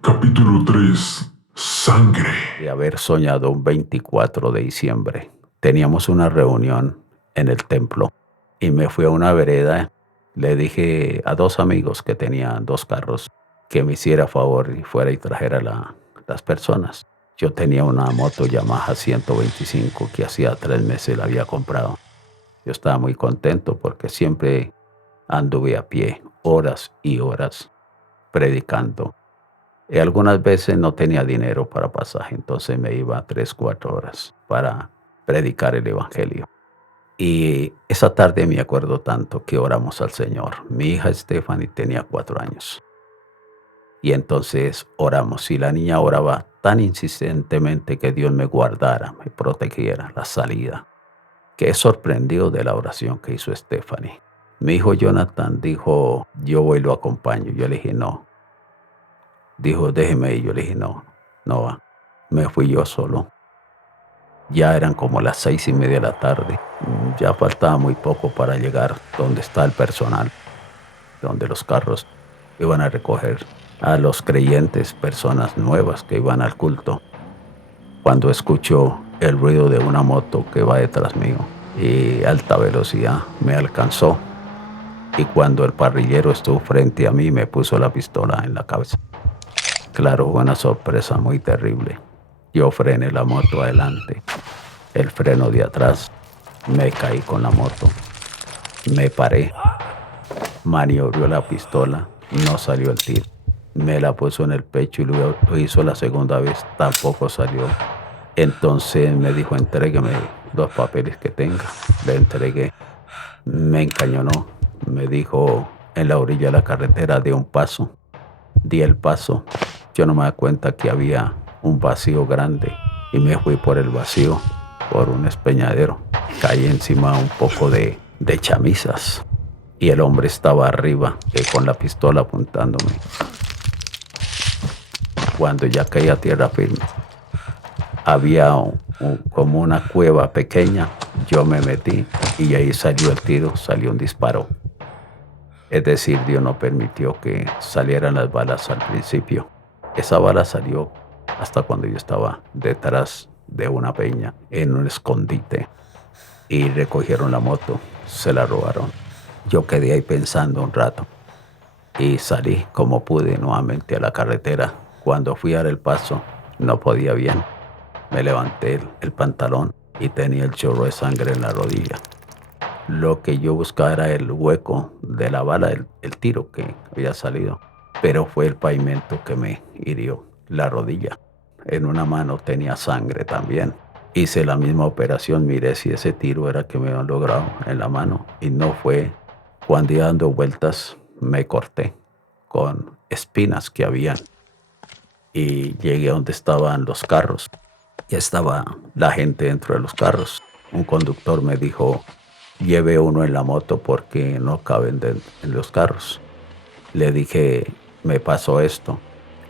Capítulo 3. Sangre. De haber soñado un 24 de diciembre. Teníamos una reunión en el templo y me fui a una vereda. Le dije a dos amigos que tenían dos carros que me hiciera favor y fuera y trajera las personas. Yo tenía una moto Yamaha 125 que hacía 3 meses la había comprado. Yo estaba muy contento porque siempre anduve a pie horas y horas predicando. Y algunas veces no tenía dinero para pasaje, entonces me iba 3, 4 horas para predicar el evangelio. Y esa tarde me acuerdo tanto que oramos al Señor. Mi hija Stephanie tenía 4 años. Y entonces oramos y la niña oraba tan insistentemente que Dios me guardara, me protegiera la salida. Quedé sorprendido de la oración que hizo Stephanie. Mi hijo Jonathan dijo, yo voy y lo acompaño. Yo le dije, no. Dijo, déjeme ir. Yo le dije, no, no va. Me fui yo solo. Ya eran como las 6:30 de la tarde. Ya faltaba muy poco para llegar donde está el personal, donde los carros iban a recoger a los creyentes, personas nuevas que iban al culto. Cuando escucho el ruido de una moto que va detrás mío y a alta velocidad me alcanzó. Y cuando el parrillero estuvo frente a mí, me puso la pistola en la cabeza. Claro, fue una sorpresa muy terrible. Yo frené la moto adelante, el freno de atrás, me caí con la moto, me paré, maniobró la pistola, no salió el tiro. Me la puso en el pecho y luego lo hizo la segunda vez, tampoco salió. Entonces me dijo, entrégueme los papeles que tenga. Le entregué, me encañonó, me dijo en la orilla de la carretera de un paso. Di el paso, yo no me da cuenta que había un vacío grande y me fui por el vacío, por un despeñadero. Caí encima un poco de chamisas y el hombre estaba arriba con la pistola apuntándome. Cuando ya caí a tierra firme, había como una cueva pequeña, yo me metí y ahí salió el tiro, salió un disparo. Es decir, Dios no permitió que salieran las balas al principio. Esa bala salió hasta cuando yo estaba detrás de una peña, en un escondite, y recogieron la moto, se la robaron. Yo quedé ahí pensando un rato y salí como pude nuevamente a la carretera. Cuando fui a dar el paso, no podía bien. Me levanté el pantalón y tenía el chorro de sangre en la rodilla. Lo que yo buscaba era el hueco de la bala, el tiro que había salido, pero fue el pavimento que me hirió la rodilla. En una mano tenía sangre también. Hice la misma operación, miré si ese tiro era que me habían logrado en la mano y no fue. Cuando iba dando vueltas me corté con espinas que habían y llegué a donde estaban los carros. Ya estaba la gente dentro de los carros. Un conductor me dijo, lleve uno en la moto porque no caben en los carros. Le dije, me pasó esto.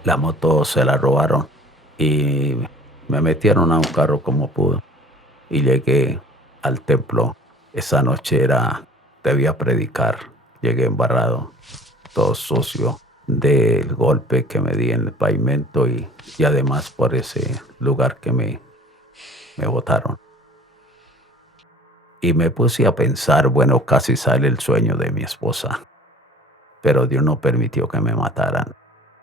La moto se la robaron y me metieron a un carro como pudo. Y llegué al templo. Esa noche debía predicar. Llegué embarrado, todo sucio del golpe que me di en el pavimento y además por ese lugar que me botaron. Y me puse a pensar, bueno, casi sale el sueño de mi esposa, pero Dios no permitió que me mataran.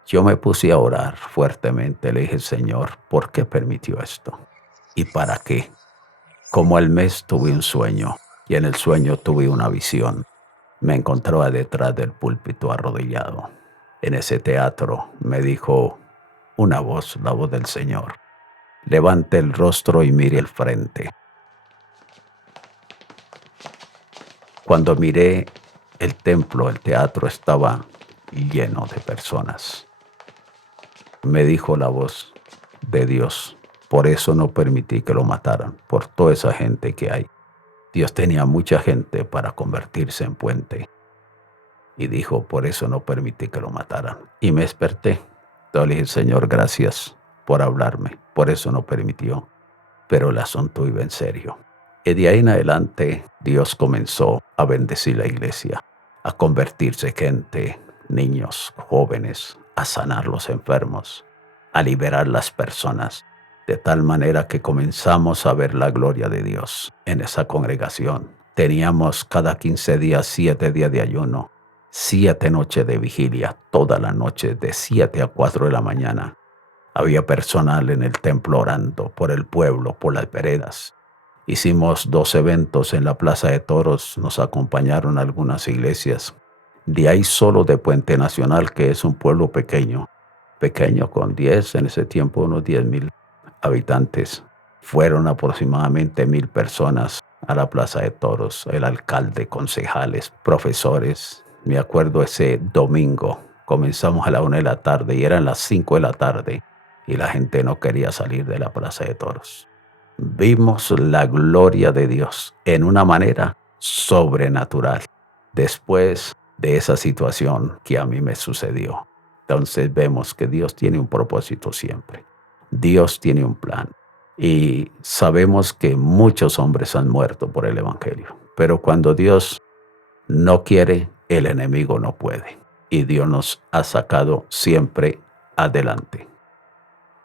Yo me puse a orar fuertemente, le dije, Señor, ¿por qué permitió esto? ¿Y para qué? Como al mes tuve un sueño y en el sueño tuve una visión. Me encontraba detrás del púlpito arrodillado. En ese teatro me dijo una voz, la voz del Señor. Levante el rostro y mire el frente. Cuando miré el templo, el teatro estaba lleno de personas. Me dijo la voz de Dios, por eso no permití que lo mataran, por toda esa gente que hay. Dios tenía mucha gente para convertirse en puente. Y dijo, por eso no permití que lo mataran. Y me desperté. Entonces le dije, Señor, gracias por hablarme, por eso no permitió. Pero el asunto iba en serio. Y de ahí en adelante Dios comenzó a bendecir la iglesia, a convertirse gente, niños, jóvenes, a sanar los enfermos, a liberar las personas, de tal manera que comenzamos a ver la gloria de Dios en esa congregación. Teníamos cada 15 días 7 días de ayuno, 7 noches de vigilia, toda la noche de 7 a 4 de la mañana. Había personal en el templo orando por el pueblo, por las veredas. Hicimos 2 eventos en la Plaza de Toros, nos acompañaron algunas iglesias. De ahí solo de Puente Nacional, que es un pueblo pequeño con 10, en ese tiempo unos 10,000 habitantes. Fueron aproximadamente 1,000 personas a la Plaza de Toros, el alcalde, concejales, profesores. Me acuerdo ese domingo, comenzamos a la 1 de la tarde y eran las 5 de la tarde y la gente no quería salir de la Plaza de Toros. Vimos la gloria de Dios en una manera sobrenatural después de esa situación que a mí me sucedió. Entonces vemos que Dios tiene un propósito siempre. Dios tiene un plan. Y sabemos que muchos hombres han muerto por el Evangelio. Pero cuando Dios no quiere, el enemigo no puede. Y Dios nos ha sacado siempre adelante.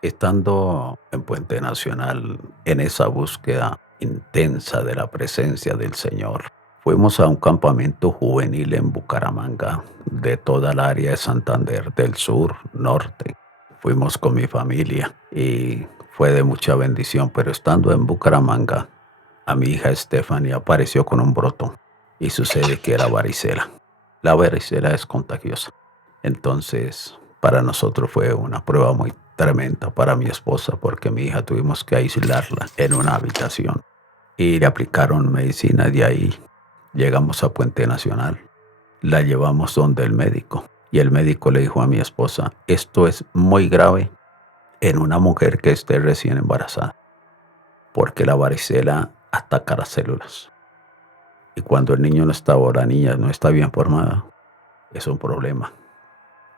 Estando en Puente Nacional, en esa búsqueda intensa de la presencia del Señor, fuimos a un campamento juvenil en Bucaramanga, de toda el área de Santander, del sur, norte. Fuimos con mi familia y fue de mucha bendición, pero estando en Bucaramanga, a mi hija Stephanie apareció con un broto y sucede que era varicela. La varicela es contagiosa. Entonces, para nosotros fue una prueba muy tremenda para mi esposa porque mi hija tuvimos que aislarla en una habitación y le aplicaron medicina. De ahí llegamos a Puente Nacional, la llevamos donde el médico y el médico le dijo a mi esposa, esto es muy grave en una mujer que esté recién embarazada porque la varicela ataca las células y cuando el niño no está o la niña no está bien formada es un problema.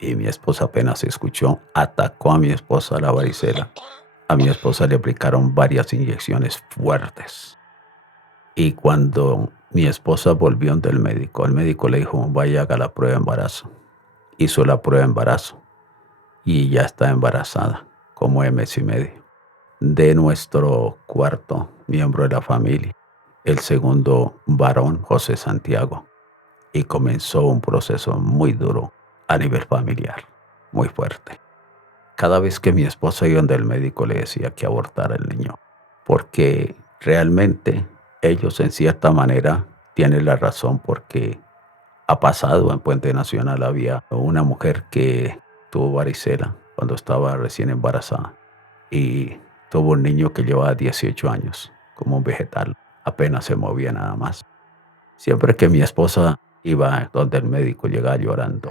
Y mi esposa apenas escuchó, atacó a mi esposa la varicela. A mi esposa le aplicaron varias inyecciones fuertes. Y cuando mi esposa volvió del médico, el médico le dijo, vaya, haga la prueba de embarazo. Hizo la prueba de embarazo y ya está embarazada, como 1,5 meses. De nuestro cuarto miembro de la familia, el segundo varón, José Santiago. Y comenzó un proceso muy duro a nivel familiar, muy fuerte. Cada vez que mi esposa iba del médico le decía que abortara el niño, porque realmente ellos en cierta manera tienen la razón porque ha pasado en Puente Nacional, había una mujer que tuvo varicela cuando estaba recién embarazada y tuvo un niño que llevaba 18 años, como un vegetal, apenas se movía nada más. Siempre que mi esposa iba donde el médico llegaba llorando,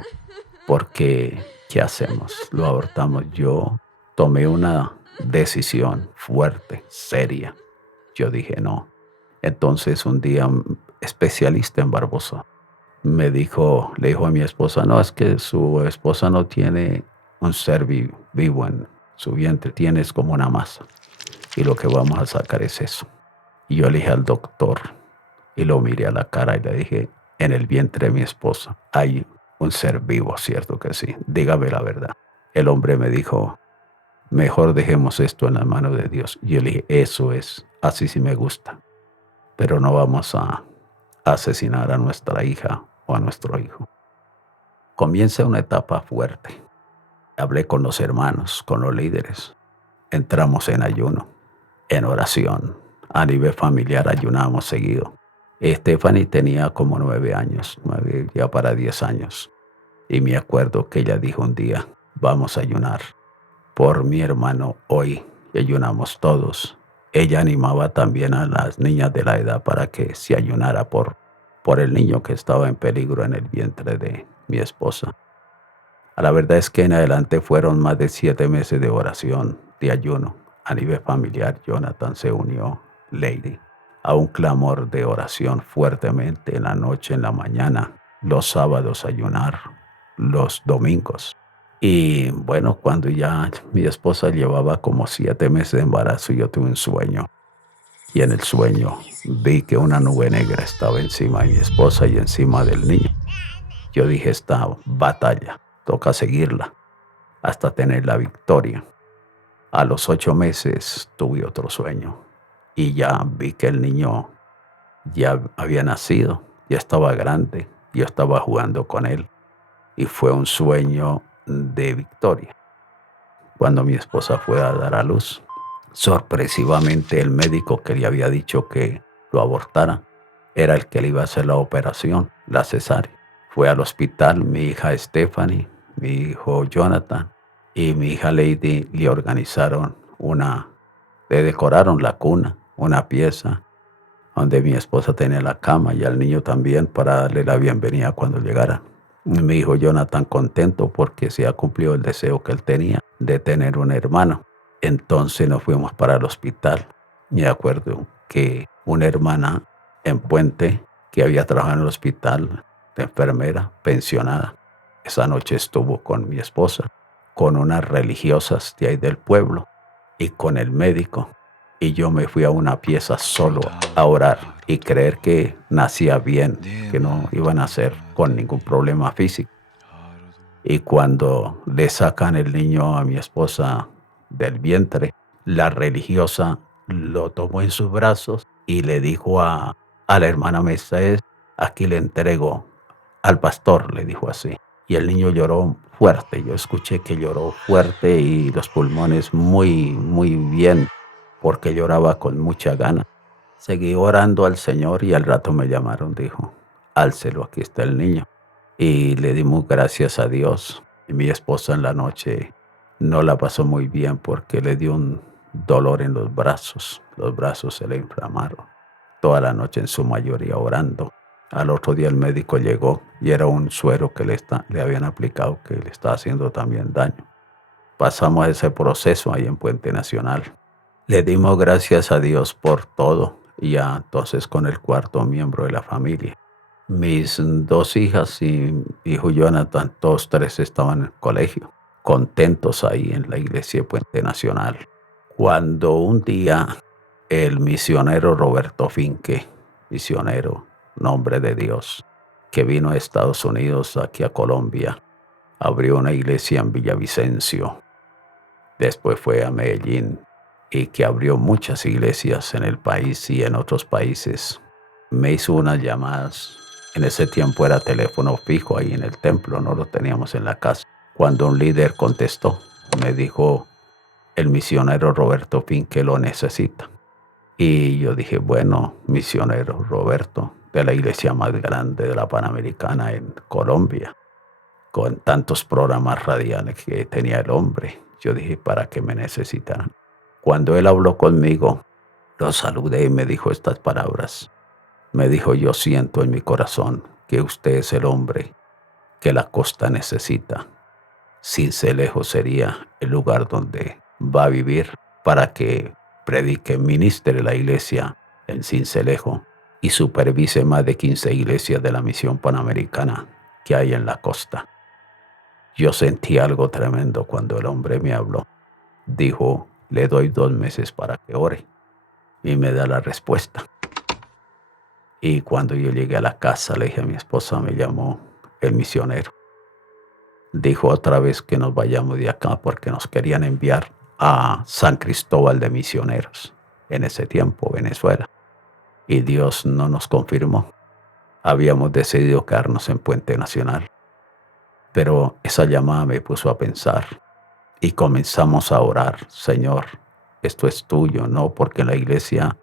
porque ¿qué hacemos? Lo abortamos. Yo tomé una decisión fuerte, seria. Yo dije no. Entonces un día un especialista en Barbosa le dijo a mi esposa, no, es que su esposa no tiene un ser vivo en su vientre, tienes como una masa y lo que vamos a sacar es eso. Y yo le dije al doctor y lo miré a la cara y le dije, en el vientre de mi esposa hay un ser vivo, ¿cierto que sí? Dígame la verdad. El hombre me dijo, mejor dejemos esto en las manos de Dios. Y yo le dije, eso es, así sí me gusta. Pero no vamos a asesinar a nuestra hija o a nuestro hijo. Comienza una etapa fuerte. Hablé con los hermanos, con los líderes. Entramos en ayuno, en oración. A nivel familiar ayunábamos seguido. Stephanie tenía como 9 años, 9 ya para 10 años. Y me acuerdo que ella dijo un día, vamos a ayunar por mi hermano hoy. Y ayunamos todos. Ella animaba también a las niñas de la edad para que se ayunara por el niño que estaba en peligro en el vientre de mi esposa. A la verdad es que en adelante fueron más de 7 meses de oración, de ayuno. A nivel familiar, Jonathan se unió, Lady, a un clamor de oración fuertemente en la noche, en la mañana, los sábados ayunar, los domingos. Y bueno, cuando ya mi esposa llevaba como 7 meses de embarazo, yo tuve un sueño. Y en el sueño vi que una nube negra estaba encima de mi esposa y encima del niño. Yo dije, esta batalla, toca seguirla. hasta tener la victoria. A los 8 meses tuve otro sueño y ya vi que el niño ya había nacido, ya estaba grande, yo estaba jugando con él y fue un sueño de victoria. Cuando mi esposa fue a dar a luz, sorpresivamente el médico que le había dicho que lo abortara era el que le iba a hacer la operación, la cesárea. Fue al hospital mi hija Stephanie, mi hijo Jonathan y mi hija Lady le organizaron le decoraron la cuna, una pieza donde mi esposa tenía la cama y al niño también para darle la bienvenida cuando llegara. Mi hijo Jonathan contento porque se ha cumplido el deseo que él tenía de tener un hermano. Entonces nos fuimos para el hospital. Me acuerdo que una hermana en Puente que había trabajado en el hospital de enfermera pensionada, esa noche estuvo con mi esposa, con unas religiosas de ahí del pueblo y con el médico. Y yo me fui a una pieza solo a orar y creer que nacía bien, que no iba a nacer con ningún problema físico. Y cuando le sacan el niño a mi esposa del vientre, la religiosa lo tomó en sus brazos y le dijo a la hermana Mercedes, aquí le entrego al pastor, le dijo así. Y el niño lloró fuerte, yo escuché que lloró fuerte y los pulmones muy, muy bien, porque lloraba con mucha gana. Seguí orando al Señor y al rato me llamaron, dijo, álcelo, aquí está el niño. Y le dimos gracias a Dios. Y mi esposa en la noche no la pasó muy bien porque le dio un dolor en los brazos se le inflamaron. Toda la noche en su mayoría orando. Al otro día el médico llegó y era un suero que le habían aplicado que le estaba haciendo también daño. Pasamos ese proceso ahí en Puente Nacional. Le dimos gracias a Dios por todo y ya entonces con el cuarto miembro de la familia. Mis 2 hijas y mi hijo Jonathan, todos 3 estaban en el colegio, contentos ahí en la iglesia de Puente Nacional. Cuando un día el misionero Roberto Finke, misionero, nombre de Dios, que vino a Estados Unidos, aquí a Colombia, abrió una iglesia en Villavicencio, después fue a Medellín y que abrió muchas iglesias en el país y en otros países. Me hizo unas llamadas. En ese tiempo era teléfono fijo ahí en el templo, no lo teníamos en la casa. Cuando un líder contestó, me dijo, el misionero Roberto Finke lo necesita. Y yo dije, bueno, misionero Roberto, de la iglesia más grande de la Panamericana en Colombia, con tantos programas radiales que tenía el hombre. Yo dije, ¿para qué me necesitan? Cuando él habló conmigo, lo saludé y me dijo estas palabras. Me dijo, yo siento en mi corazón que usted es el hombre que la costa necesita. Cincelejo sería el lugar donde va a vivir para que predique, ministre la iglesia en Cincelejo y supervise más de 15 iglesias de la misión panamericana que hay en la costa. Yo sentí algo tremendo cuando el hombre me habló. Dijo, le doy 2 meses para que ore y me da la respuesta. Y cuando yo llegué a la casa, le dije a mi esposa, me llamó el misionero. Dijo otra vez que nos vayamos de acá porque nos querían enviar a San Cristóbal de Misioneros, en ese tiempo, Venezuela. Y Dios no nos confirmó. Habíamos decidido quedarnos en Puente Nacional. Pero esa llamada me puso a pensar y comenzamos a orar, Señor, esto es tuyo, ¿no? Porque en la iglesia,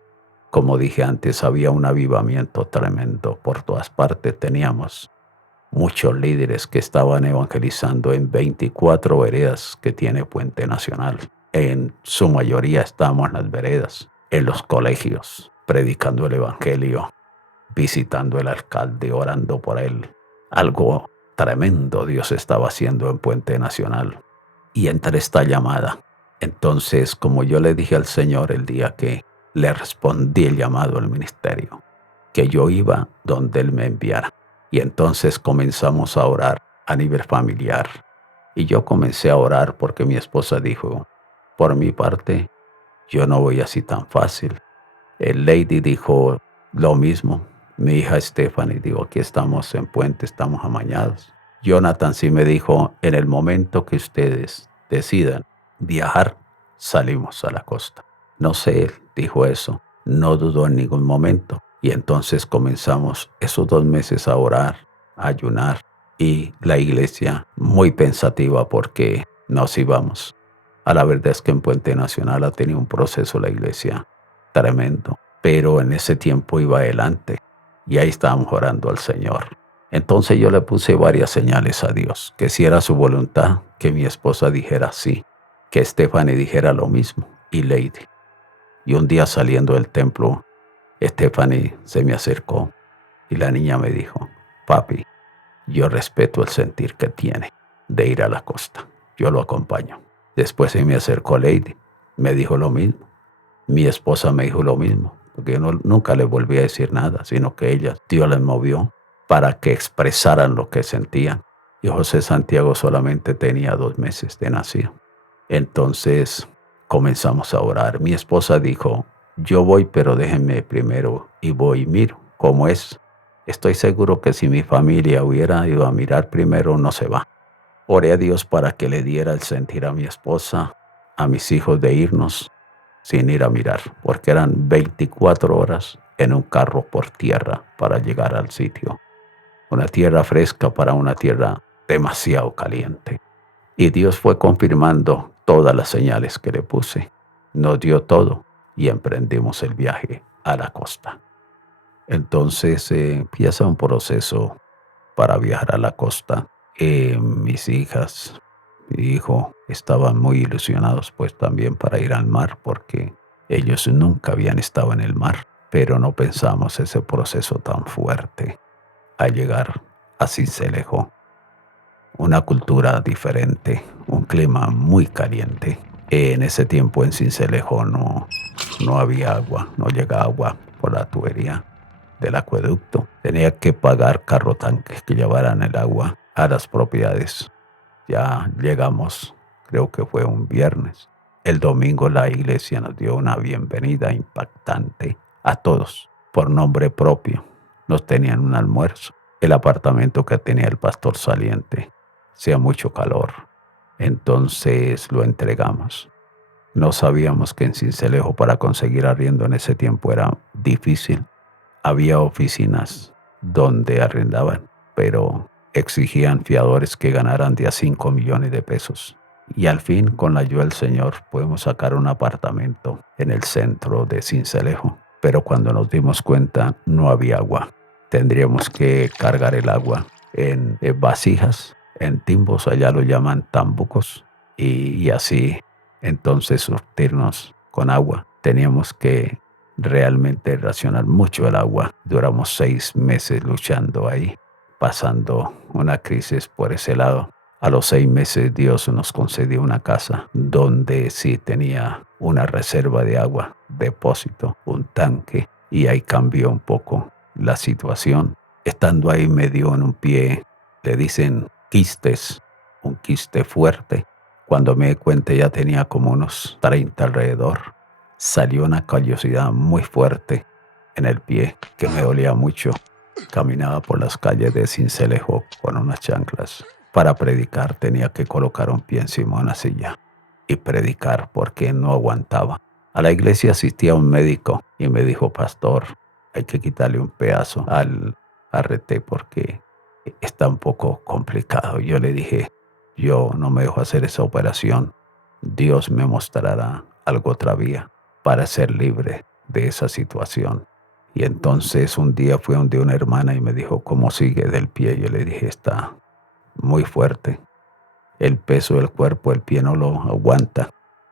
como dije antes, había un avivamiento tremendo por todas partes. Teníamos muchos líderes que estaban evangelizando en 24 veredas que tiene Puente Nacional. En su mayoría estábamos en las veredas, en los colegios, predicando el evangelio, visitando al alcalde, orando por él. Algo tremendo Dios estaba haciendo en Puente Nacional. Y entre esta llamada, entonces, como yo le dije al Señor el día que le respondí el llamado al ministerio, que yo iba donde Él me enviara. Y entonces comenzamos a orar a nivel familiar. Y yo comencé a orar porque mi esposa dijo, por mi parte, yo no voy así tan fácil. El Lady dijo lo mismo. Mi hija Stephanie dijo, aquí estamos en Puente, estamos amañados. Jonathan sí me dijo, en el momento que ustedes decidan viajar, salimos a la costa. No sé, él dijo eso, no dudó en ningún momento. Y entonces comenzamos esos 2 meses a orar, a ayunar, y la iglesia muy pensativa porque nos íbamos. A la verdad es que en Puente Nacional ha tenido un proceso la iglesia tremendo, pero en ese tiempo iba adelante y ahí estábamos orando al Señor. Entonces yo le puse varias señales a Dios, que si era su voluntad, que mi esposa dijera sí, que Stephanie dijera lo mismo y Lady. Y un día saliendo del templo, Stephanie se me acercó y la niña me dijo, papi, yo respeto el sentir que tiene de ir a la costa. Yo lo acompaño. Después se me acercó Lady. Me dijo lo mismo. Mi esposa me dijo lo mismo. Porque yo nunca le volví a decir nada, sino que Dios les movió para que expresaran lo que sentían. Y José Santiago solamente tenía 2 meses de nacido. Entonces comenzamos a orar. Mi esposa dijo, yo voy, pero déjenme primero y voy y miro cómo es. Estoy seguro que si mi familia hubiera ido a mirar primero, no se va. Oré a Dios para que le diera el sentir a mi esposa, a mis hijos de irnos sin ir a mirar, porque eran 24 horas en un carro por tierra para llegar al sitio. Una tierra fresca para una tierra demasiado caliente. Y Dios fue confirmando todas las señales que le puse. Nos dio todo y emprendimos el viaje a la costa. Entonces empieza un proceso para viajar a la costa. Mis hijas, mi hijo estaban muy ilusionados pues también para ir al mar porque ellos nunca habían estado en el mar, pero no pensamos ese proceso tan fuerte al llegar a Sincelejo. Una cultura diferente, un clima muy caliente. En ese tiempo en Sincelejo no había agua, no llegaba agua por la tubería del acueducto. Tenía que pagar carro tanques que llevaran el agua a las propiedades. Ya llegamos, creo que fue un viernes. El domingo la iglesia nos dio una bienvenida impactante a todos, por nombre propio. Nos tenían un almuerzo. El apartamento que tenía el pastor saliente, hacía mucho calor. Entonces lo entregamos. No sabíamos que en Sincelejo para conseguir arriendo en ese tiempo era difícil. Había oficinas donde arrendaban, pero exigían fiadores que ganaran de a 5 millones de pesos. Y al fin, con la ayuda del Señor, pudimos sacar un apartamento en el centro de Sincelejo. Pero cuando nos dimos cuenta, no había agua. Tendríamos que cargar el agua en vasijas, en timbos, allá lo llaman tambucos, y así entonces surtirnos con agua. Teníamos que realmente racionar mucho el agua. Duramos 6 meses luchando ahí, pasando una crisis por ese lado. A los 6 meses Dios nos concedió una casa donde sí tenía una reserva de agua, depósito, un tanque, y ahí cambió un poco la situación. Estando ahí me dio en un pie, le dicen quistes, un quiste fuerte. Cuando me di cuenta ya tenía como unos 30 alrededor. Salió una callosidad muy fuerte en el pie que me dolía mucho. Caminaba por las calles de Sincelejo con unas chanclas. Para predicar tenía que colocar un pie encima de una silla y predicar porque no aguantaba. A la iglesia asistía un médico y me dijo, pastor, hay que quitarle un pedazo al arrete porque está un poco complicado. Yo le dije, yo no me dejo hacer esa operación. Dios me mostrará algo otra vía para ser libre de esa situación. Y entonces un día fui donde una hermana y me dijo, ¿cómo sigue del pie? Yo le dije, está muy fuerte. El peso del cuerpo, el pie no lo aguanta.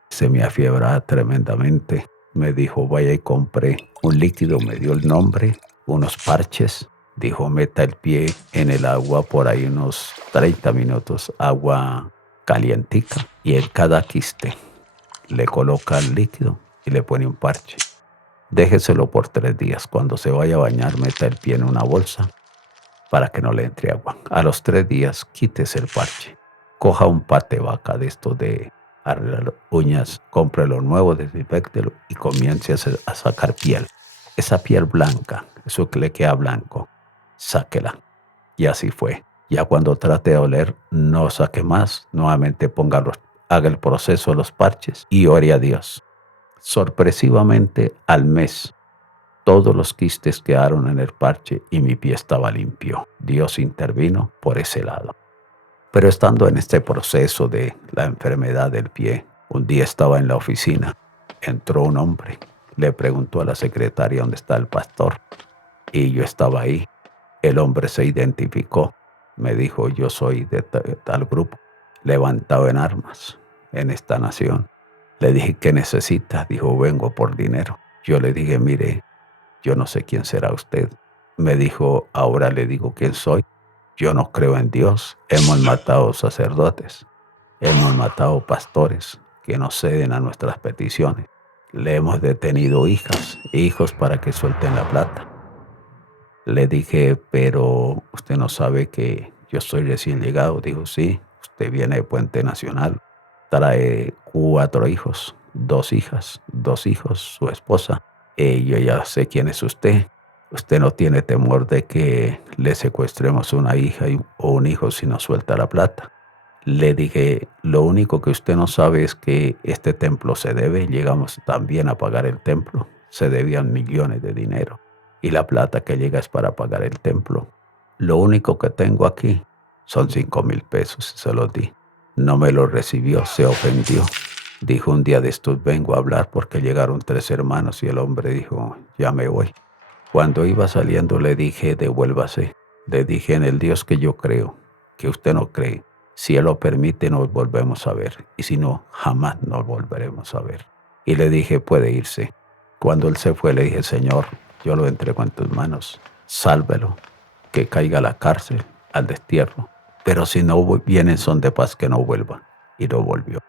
Se me afiebra tremendamente. Me dijo, vaya y compre un líquido, me dio el nombre, unos parches. Dijo, meta el pie en el agua por ahí unos 30 minutos, agua calientica, y en cada quiste le coloca el líquido y le pone un parche. Déjeselo por 3 días. Cuando se vaya a bañar, meta el pie en una bolsa para que no le entre agua. A los 3 días, quítese el parche. Coja un pate vaca de estos de arreglar uñas, cómprelo nuevo, desinféctelo y comience a sacar piel. Esa piel blanca, eso que le queda blanco, sáquela. Y así fue. Ya cuando trate de oler, no saque más. Nuevamente haga el proceso de los parches y ore a Dios. Sorpresivamente, al mes, todos los quistes quedaron en el parche y mi pie estaba limpio. Dios intervino por ese lado. Pero estando en este proceso de la enfermedad del pie, un día estaba en la oficina. Entró un hombre. Le preguntó a la secretaria dónde está el pastor. Y yo estaba ahí. El hombre se identificó. Me dijo, yo soy de tal grupo, levantado en armas en esta nación. Le dije, ¿qué necesita? Dijo, vengo por dinero. Yo le dije, mire, yo no sé quién será usted. Me dijo, ahora le digo quién soy. Yo no creo en Dios. Hemos matado sacerdotes. Hemos matado pastores que no ceden a nuestras peticiones. Le hemos detenido hijas e hijos para que suelten la plata. Le dije, pero usted no sabe que yo soy recién llegado. Dijo, sí, usted viene de Puente Nacional. Trae 4 hijos, 2 hijas, 2 hijos, su esposa. Yo ya sé quién es usted. Usted no tiene temor de que le secuestremos una hija o un hijo si no suelta la plata. Le dije, lo único que usted no sabe es que este templo se debe. Llegamos también a pagar el templo. Se debían millones de dinero y la plata que llega es para pagar el templo. Lo único que tengo aquí son 5,000 pesos y se los di. No me lo recibió, se ofendió. Dijo, un día de estos vengo a hablar porque llegaron 3 hermanos y el hombre dijo, ya me voy. Cuando iba saliendo le dije, devuélvase. Le dije, en el Dios que yo creo, que usted no cree. Si Él lo permite, nos volvemos a ver. Y si no, jamás nos volveremos a ver. Y le dije, puede irse. Cuando él se fue, le dije, Señor, yo lo entrego en tus manos. Sálvelo, que caiga a la cárcel, al destierro. Pero si no viene en son de paz, que no vuelva. Y no volvió.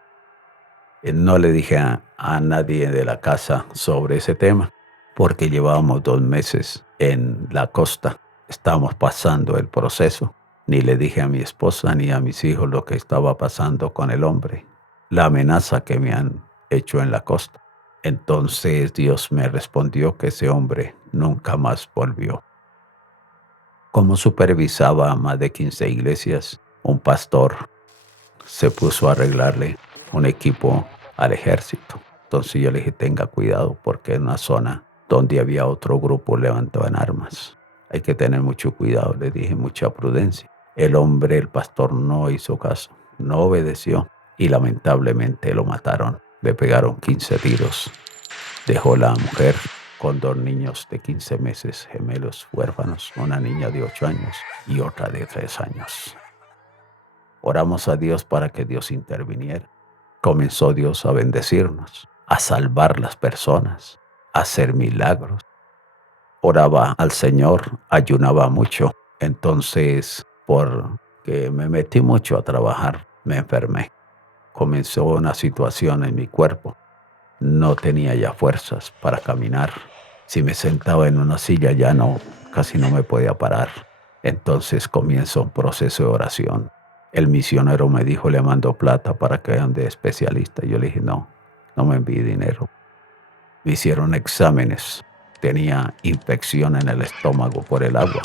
No le dije a nadie de la casa sobre ese tema, porque llevábamos 2 meses en la costa. Estábamos pasando el proceso. Ni le dije a mi esposa ni a mis hijos lo que estaba pasando con el hombre, la amenaza que me han hecho en la costa. Entonces Dios me respondió que ese hombre nunca más volvió. Como supervisaba más de 15 iglesias, un pastor se puso a arreglarle un equipo al ejército. Entonces yo le dije, tenga cuidado porque es una zona donde había otro grupo levantado en armas. Hay que tener mucho cuidado, le dije, mucha prudencia. El hombre, el pastor, no hizo caso, no obedeció y lamentablemente lo mataron. Le pegaron 15 tiros. Dejó la mujer con 2 niños de 15 meses, gemelos huérfanos, una niña de 8 años y otra de 3 años. Oramos a Dios para que Dios interviniera. Comenzó Dios a bendecirnos, a salvar las personas, a hacer milagros. Oraba al Señor, ayunaba mucho. Entonces, porque me metí mucho a trabajar, me enfermé. Comenzó una situación en mi cuerpo. No tenía ya fuerzas para caminar. Si me sentaba en una silla ya casi no me podía parar. Entonces comienza un proceso de oración. El misionero me dijo, le mando plata para que ande especialista. Yo le dije, no me envíe dinero. Me hicieron exámenes. Tenía infección en el estómago por el agua,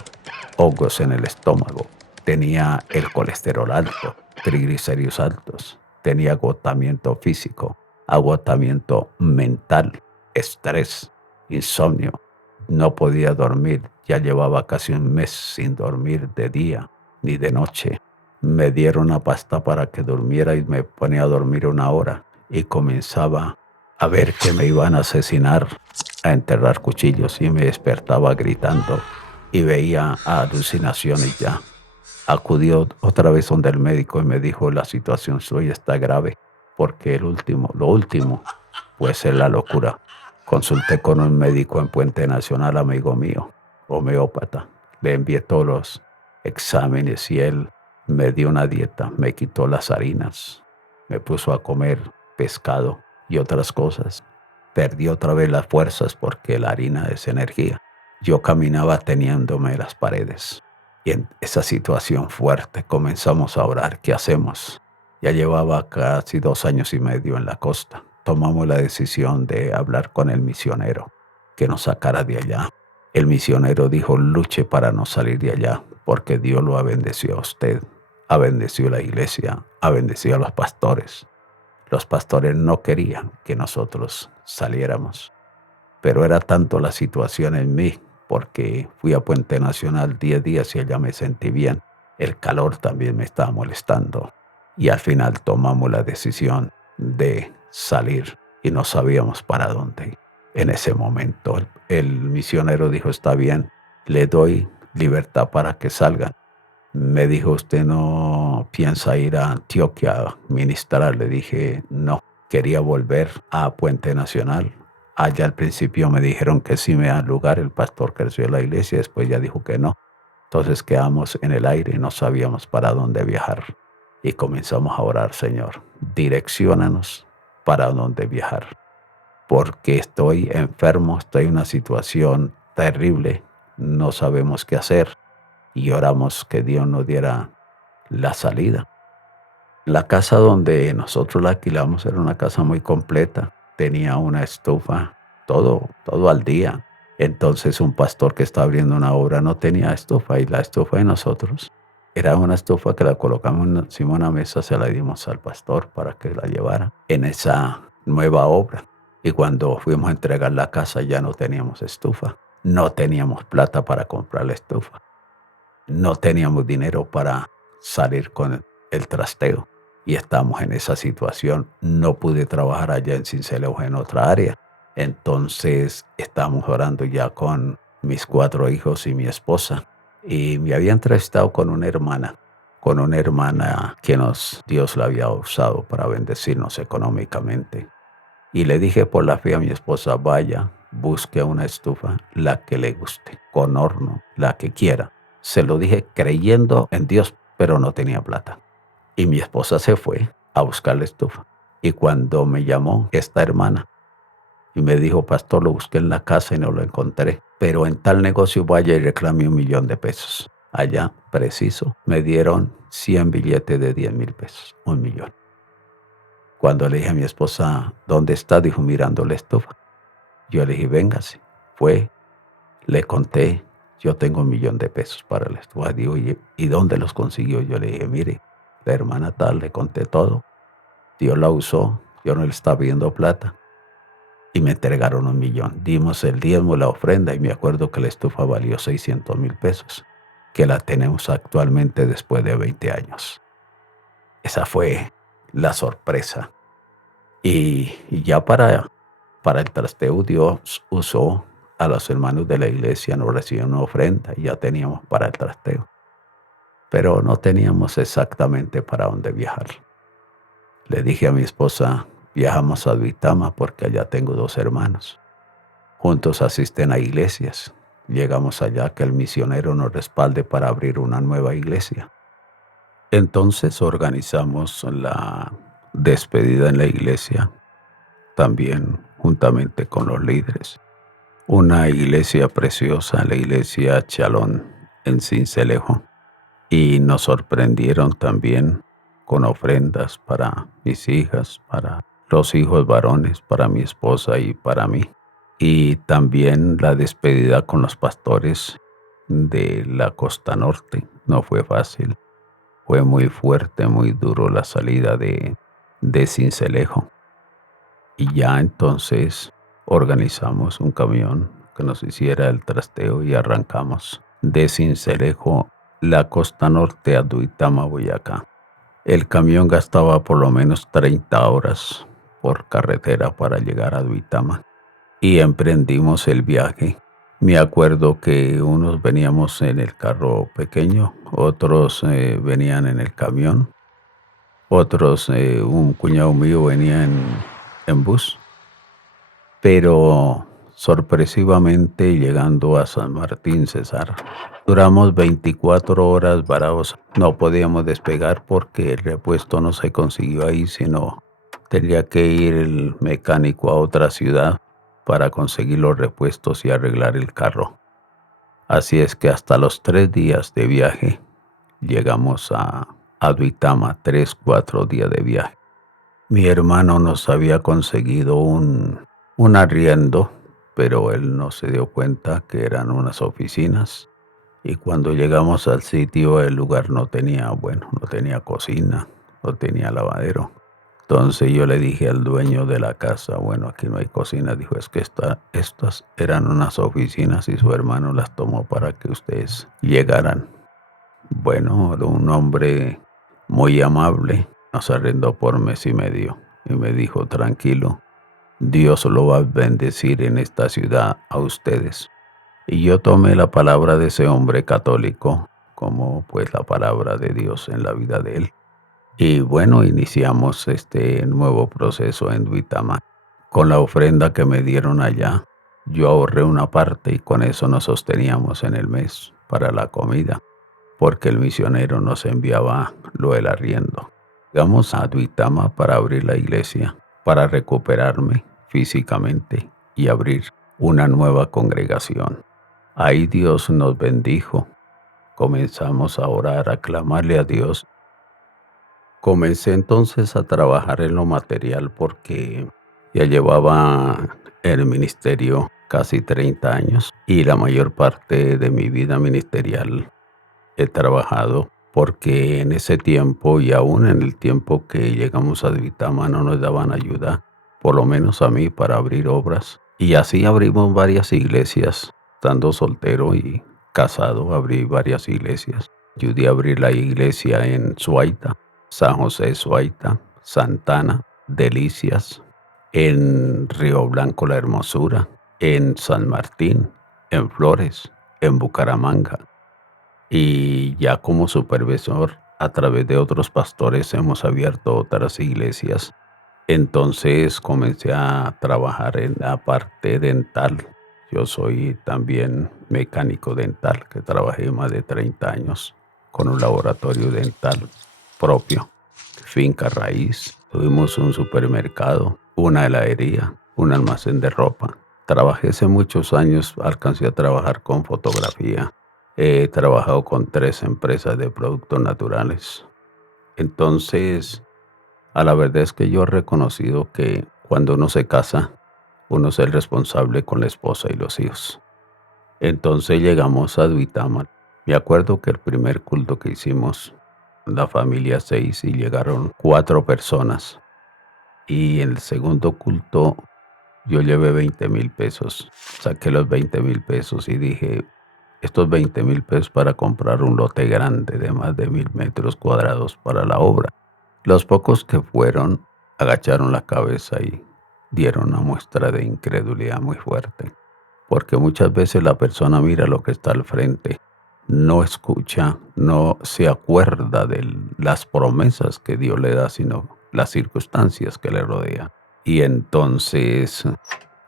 hongos en el estómago. Tenía el colesterol alto, triglicéridos altos. Tenía agotamiento físico, agotamiento mental, estrés, insomnio. No podía dormir. Ya llevaba casi un mes sin dormir de día ni de noche. Me dieron una pasta para que durmiera y me ponía a dormir 1 hora y comenzaba a ver que me iban a asesinar, a enterrar cuchillos y me despertaba gritando y veía alucinaciones ya. Acudió otra vez donde el médico y me dijo, la situación suya está grave porque lo último puede ser la locura. Consulté con un médico en Puente Nacional, amigo mío, homeópata. Le envié todos los exámenes y él me dio una dieta, me quitó las harinas, me puso a comer pescado y otras cosas. Perdí otra vez las fuerzas porque la harina es energía. Yo caminaba teniéndome las paredes. Y en esa situación fuerte comenzamos a orar. ¿Qué hacemos? Ya llevaba casi 2 años y medio en la costa. Tomamos la decisión de hablar con el misionero, que nos sacara de allá. El misionero dijo, luche para no salir de allá, porque Dios lo ha bendecido a usted, ha bendecido a la iglesia, ha bendecido a los pastores. Los pastores no querían que nosotros saliéramos, pero era tanto la situación en mí, porque fui a Puente Nacional 10 días y allá me sentí bien. El calor también me estaba molestando y al final tomamos la decisión de salir y no sabíamos para dónde. En ese momento el misionero dijo, está bien, le doy libertad para que salgan. Me dijo, ¿usted no piensa ir a Antioquia a ministrar? Le dije, no, quería volver a Puente Nacional. Allá al principio me dijeron que sí me dan lugar, el pastor creció la iglesia, después ya dijo que no. Entonces quedamos en el aire y no sabíamos para dónde viajar. Y comenzamos a orar, Señor, direcciónanos para dónde viajar. Porque estoy enfermo, estoy en una situación terrible, no sabemos qué hacer. Y oramos que Dios nos diera la salida. La casa donde nosotros la alquilamos era una casa muy completa. Tenía una estufa, todo al día. Entonces un pastor que estaba abriendo una obra no tenía estufa y la estufa de nosotros era una estufa que la colocamos encima de una mesa, se la dimos al pastor para que la llevara en esa nueva obra. Y cuando fuimos a entregar la casa ya no teníamos estufa. No teníamos plata para comprar la estufa. No teníamos dinero para salir con el trasteo y estamos en esa situación. No pude trabajar allá en Sincelejo en otra área. Entonces estábamos orando ya con mis 4 hijos y mi esposa. Y me había entrevistado con una hermana que Dios la había usado para bendecirnos económicamente. Y le dije por la fe a mi esposa, vaya, busque una estufa, la que le guste, con horno, la que quiera. Se lo dije creyendo en Dios, pero no tenía plata. Y mi esposa se fue a buscar la estufa. Y cuando me llamó esta hermana y me dijo, pastor, lo busqué en la casa y no lo encontré, pero en tal negocio vaya y reclame $1,000,000. Allá, preciso, me dieron 100 billetes de 10,000 pesos, 1,000,000. Cuando le dije a mi esposa, ¿dónde está? Dijo, mirando la estufa. Yo le dije, véngase. Fue, le conté, yo tengo $1,000,000 para la estufa. Digo, ¿y dónde los consiguió? Yo le dije, mire, la hermana tal, le conté todo. Dios la usó, yo no le estaba pidiendo plata. Y me entregaron 1,000,000. Dimos el diezmo, la ofrenda, y me acuerdo que la estufa valió 600,000 pesos, que la tenemos actualmente después de 20 años. Esa fue la sorpresa. Y ya para el trasteo Dios usó a los hermanos de la iglesia, nos recibieron una ofrenda y ya teníamos para el trasteo. Pero no teníamos exactamente para dónde viajar. Le dije a mi esposa, viajamos a Duitama porque allá tengo 2 hermanos. Juntos asisten a iglesias. Llegamos allá que el misionero nos respalde para abrir una nueva iglesia. Entonces organizamos la despedida en la iglesia, también juntamente con los líderes. Una iglesia preciosa, la iglesia Chalón en Sincelejo. Y nos sorprendieron también con ofrendas para mis hijas, para los hijos varones, para mi esposa y para mí. Y también la despedida con los pastores de la costa norte. No fue fácil. Fue muy fuerte, muy duro la salida de Sincelejo. Y ya entonces organizamos un camión que nos hiciera el trasteo y arrancamos de Sincelejo, la costa norte, a Duitama, Boyacá. El camión gastaba por lo menos 30 horas por carretera para llegar a Duitama y emprendimos el viaje. Me acuerdo que unos veníamos en el carro pequeño, otros venían en el camión, otros, un cuñado mío venía en bus, pero sorpresivamente llegando a San Martín, Cesar, duramos 24 horas varados. No podíamos despegar porque el repuesto no se consiguió ahí, sino tenía que ir el mecánico a otra ciudad para conseguir los repuestos y arreglar el carro. Así es que hasta los 3 días de viaje llegamos a Duitama, 3-4 días de viaje. Mi hermano nos había conseguido un arriendo, pero él no se dio cuenta que eran unas oficinas Y cuando llegamos al sitio, el lugar no tenía, bueno, no tenía cocina, no tenía lavadero. Entonces yo le dije al dueño de la casa, bueno, aquí no hay cocina. Dijo, es que estas eran unas oficinas y su hermano las tomó para que ustedes llegaran. Bueno, era un hombre muy amable, nos arrendó por mes y medio y me dijo, tranquilo, Dios lo va a bendecir en esta ciudad a ustedes. Y yo tomé la palabra de ese hombre católico como pues la palabra de Dios en la vida de él. Y bueno, iniciamos este nuevo proceso en Duitama. Con la ofrenda que me dieron allá, yo ahorré una parte y con eso nos sosteníamos en el mes para la comida, porque el misionero nos enviaba lo del arriendo. Llegamos a Duitama para abrir la iglesia, para recuperarme físicamente y abrir una nueva congregación. Ahí Dios nos bendijo. Comenzamos a orar, a clamarle a Dios. Comencé entonces a trabajar en lo material porque ya llevaba en el ministerio casi 30 años y la mayor parte de mi vida ministerial he trabajado porque en ese tiempo y aún en el tiempo que llegamos a Duitama no nos daban ayuda, por lo menos a mí, para abrir obras. Y así abrimos varias iglesias, estando soltero y casado, abrí varias iglesias. Ayudé a abrir la iglesia en Suaita, San José Suaita, Santana, Delicias, en Río Blanco La Hermosura, en San Martín, en Flores, en Bucaramanga. Y ya como supervisor, a través de otros pastores, hemos abierto otras iglesias. Entonces comencé a trabajar en la parte dental. Yo soy también mecánico dental, que trabajé más de 30 años con un laboratorio dental propio, finca raíz. Tuvimos un supermercado, una heladería, un almacén de ropa. Trabajé hace muchos años, alcancé a trabajar con fotografía. He trabajado con 3 empresas de productos naturales. Entonces, a la verdad es que yo he reconocido que cuando uno se casa, uno es el responsable con la esposa y los hijos. Entonces llegamos a Duitama. Me acuerdo que el primer culto que hicimos, la familia 6 y llegaron 4 personas. Y en el segundo culto yo llevé 20,000 pesos. Saqué los 20,000 pesos y dije, estos 20,000 pesos para comprar un lote grande de más de 1,000 metros cuadrados para la obra. Los pocos que fueron agacharon la cabeza y dieron una muestra de incredulidad muy fuerte, porque muchas veces la persona mira lo que está al frente, no escucha, no se acuerda de las promesas que Dios le da, sino las circunstancias que le rodean. Y entonces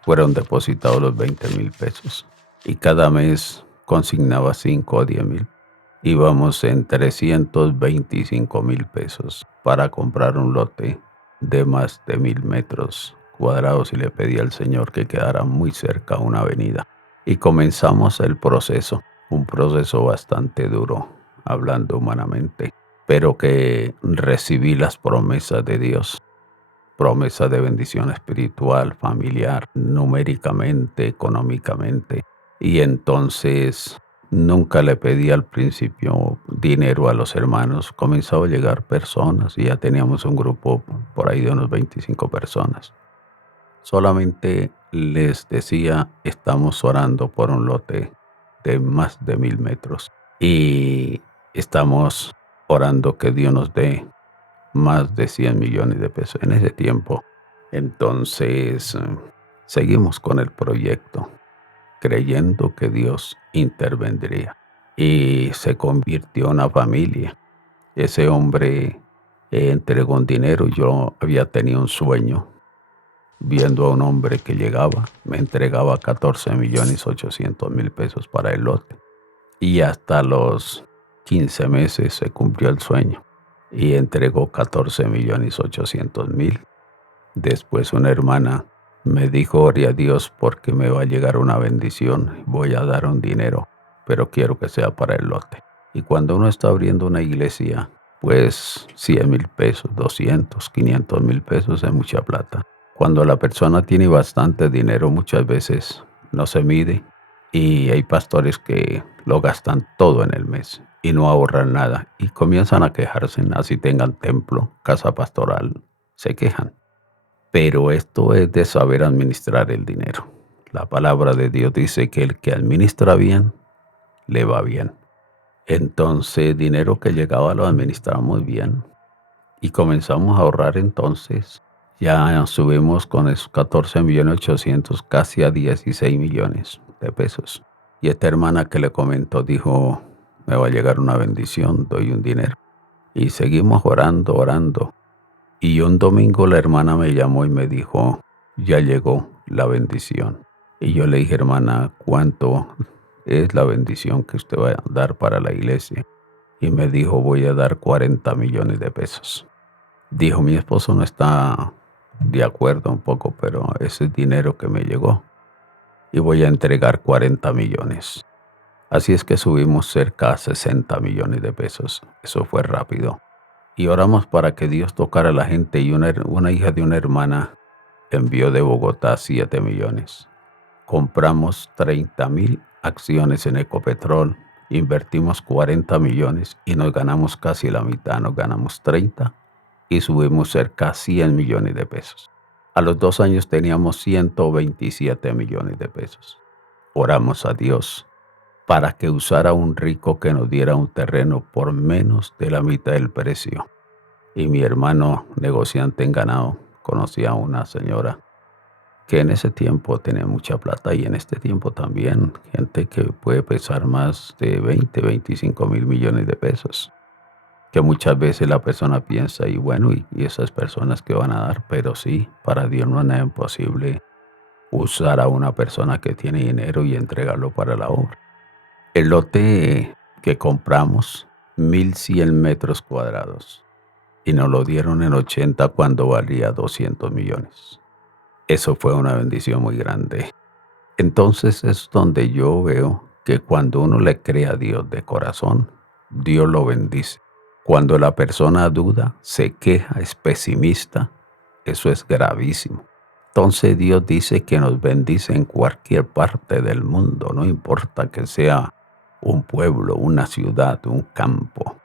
fueron depositados los 20,000 pesos y cada mes consignaba 5 o 10,000. Íbamos en 325,000 pesos para comprar un lote de más de 1,000 metros cuadrados y le pedí al Señor que quedara muy cerca a una avenida. Y comenzamos el proceso, un proceso bastante duro, hablando humanamente, pero que recibí las promesas de Dios, promesa de bendición espiritual, familiar, numéricamente, económicamente. Y entonces nunca le pedí al principio dinero a los hermanos. Comenzaba a llegar personas y ya teníamos un grupo por ahí de unos 25 personas. Solamente les decía, estamos orando por un lote de más de 1,000 metros y estamos orando que Dios nos dé más de 100 millones de pesos en ese tiempo. Entonces, seguimos con el proyecto, creyendo que Dios intervendría. Y se convirtió en una familia. Ese hombre entregó un dinero. Yo había tenido un sueño viendo a un hombre que llegaba, me entregaba 14,800,000 pesos para el lote. Y hasta los 15 meses se cumplió el sueño y entregó 14,800,000. Después una hermana me dijo, ore a Dios porque me va a llegar una bendición, voy a dar un dinero, pero quiero que sea para el lote. Y cuando uno está abriendo una iglesia, pues 100,000 pesos, 200, 500,000 pesos es mucha plata. Cuando la persona tiene bastante dinero, muchas veces no se mide Y hay pastores que lo gastan todo en el mes y no ahorran nada y comienzan a quejarse, así tengan templo, casa pastoral, se quejan. Pero esto es de saber administrar el dinero. La palabra de Dios dice que el que administra bien, le va bien. Entonces, dinero que llegaba lo administramos bien y comenzamos a ahorrar entonces. Ya subimos con esos 14.800.000 casi a 16 millones de pesos. Y esta hermana que le comentó dijo, me va a llegar una bendición, doy un dinero. Y seguimos orando, orando. Y un domingo la hermana me llamó y me dijo, ya llegó la bendición. Y yo le dije, hermana, ¿cuánto es la bendición que usted va a dar para la iglesia? Y me dijo, voy a dar 40 millones de pesos. Dijo, mi esposo no está de acuerdo un poco, pero ese es dinero que me llegó. Y voy a entregar 40 millones. Así es que subimos cerca a 60 millones de pesos. Eso fue rápido. Y oramos para que Dios tocara a la gente y una hija de una hermana envió de Bogotá 7 millones. Compramos 30.000 acciones en Ecopetrol, invertimos 40 millones y nos ganamos casi la mitad, nos ganamos 30 y subimos cerca a 100 millones de pesos. A los 2 años teníamos 127 millones de pesos. Oramos a Dios para que usara un rico que nos diera un terreno por menos de la mitad del precio. Y mi hermano negociante en ganado conocía a una señora que en ese tiempo tenía mucha plata y en este tiempo también gente que puede pesar más de 25 mil millones de pesos. Que muchas veces la persona piensa y bueno, y esas personas que van a dar, pero sí, para Dios no es nada imposible usar a una persona que tiene dinero y entregarlo para la obra. El lote que compramos, 1.100 metros cuadrados, y nos lo dieron en 80 cuando valía 200 millones. Eso fue una bendición muy grande. Entonces es donde yo veo que cuando uno le cree a Dios de corazón, Dios lo bendice. Cuando la persona duda, se queja, es pesimista, eso es gravísimo. Entonces Dios dice que nos bendice en cualquier parte del mundo, no importa que sea un pueblo, una ciudad, un campo.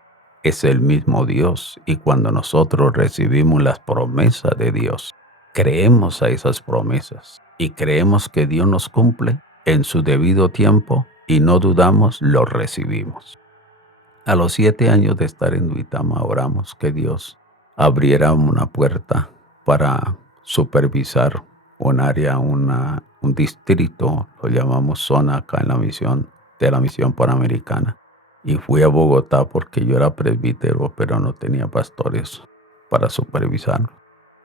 Es el mismo Dios y cuando nosotros recibimos las promesas de Dios, creemos a esas promesas y creemos que Dios nos cumple en su debido tiempo y no dudamos, lo recibimos. A los 7 años de estar en Duitama oramos que Dios abriera una puerta para supervisar un área, un distrito, lo llamamos zona acá en la misión, de la misión panamericana. Y fui a Bogotá porque yo era presbítero, pero no tenía pastores para supervisarlo.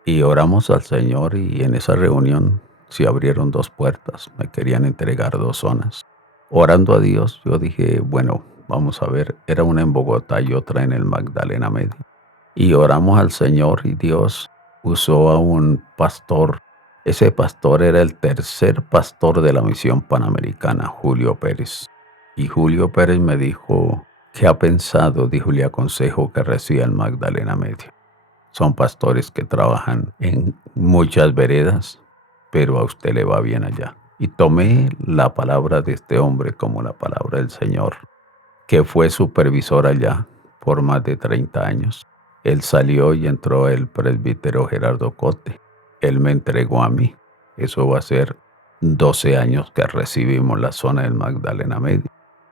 Y oramos al Señor y en esa reunión se abrieron 2 puertas, me querían entregar 2 zonas. Orando a Dios, yo dije, bueno, vamos a ver, era una en Bogotá y otra en el Magdalena Medio. Y oramos al Señor y Dios usó a un pastor. Ese pastor era el tercer pastor de la misión panamericana, Julio Pérez. Y Julio Pérez me dijo, ¿qué ha pensado? Dijo, le aconsejo que reciba el Magdalena Medio. Son pastores que trabajan en muchas veredas, pero a usted le va bien allá. Y tomé la palabra de este hombre como la palabra del Señor, que fue supervisor allá por más de 30 años. Él salió y entró el presbítero Gerardo Cote. Él me entregó a mí. Eso va a ser 12 años que recibimos la zona del Magdalena Medio,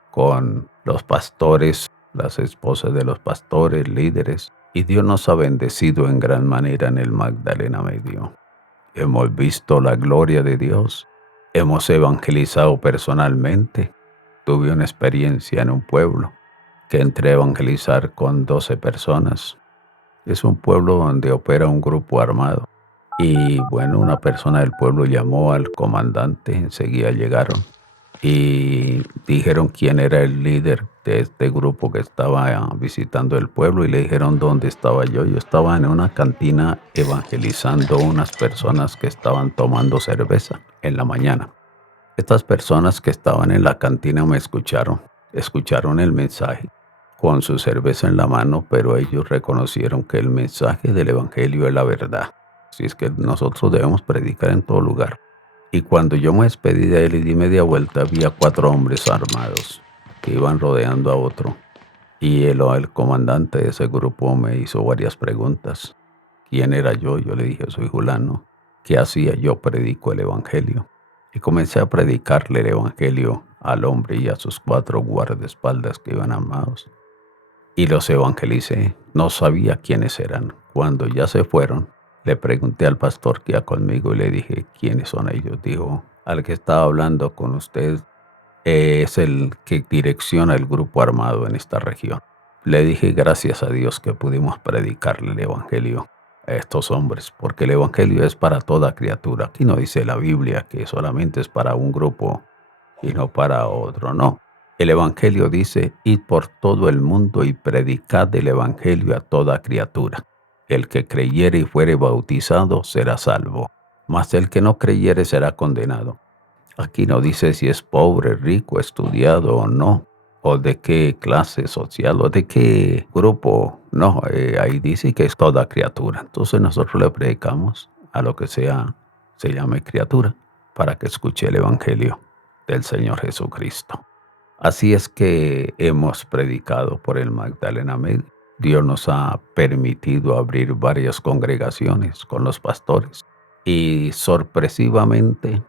con los pastores, las esposas de los pastores, líderes. Y Dios nos ha bendecido en gran manera en el Magdalena Medio. Hemos visto la gloria de Dios. Hemos evangelizado personalmente. Tuve una experiencia en un pueblo que entré a evangelizar con 12 personas. Es un pueblo donde opera un grupo armado. Y bueno, una persona del pueblo llamó al comandante, enseguida llegaron y dijeron quién era el líder de este grupo que estaba visitando el pueblo y le dijeron dónde estaba yo. Yo estaba en una cantina evangelizando unas personas que estaban tomando cerveza en la mañana. Estas personas que estaban en la cantina me escucharon el mensaje con su cerveza en la mano, pero ellos reconocieron que el mensaje del evangelio es la verdad. Así es que nosotros debemos predicar en todo lugar. Y cuando yo me despedí de él y di media vuelta, había 4 hombres armados que iban rodeando a otro. Y el comandante de ese grupo me hizo varias preguntas. ¿Quién era yo? Yo le dije, soy Julano. ¿Qué hacía? Yo predico el evangelio. Y comencé a predicarle el evangelio al hombre y a sus 4 guardaespaldas que iban armados. Y los evangelicé. No sabía quiénes eran. Cuando ya se fueron, le pregunté al pastor que iba conmigo y le dije, ¿quiénes son ellos? Dijo, al que estaba hablando con usted es el que direcciona el grupo armado en esta región. Le dije, gracias a Dios que pudimos predicarle el evangelio a estos hombres, porque el evangelio es para toda criatura. Aquí no dice la Biblia que solamente es para un grupo y no para otro, no. El evangelio dice, id por todo el mundo y predicad el evangelio a toda criatura. El que creyere y fuere bautizado será salvo, mas el que no creyere será condenado. Aquí no dice si es pobre, rico, estudiado o no, o de qué clase social o de qué grupo. No, ahí dice que es toda criatura. Entonces nosotros le predicamos a lo que sea, se llame criatura, para que escuche el evangelio del Señor Jesucristo. Así es que hemos predicado por el Magdalena Medio. Dios nos ha permitido abrir varias congregaciones con los pastores y sorpresivamente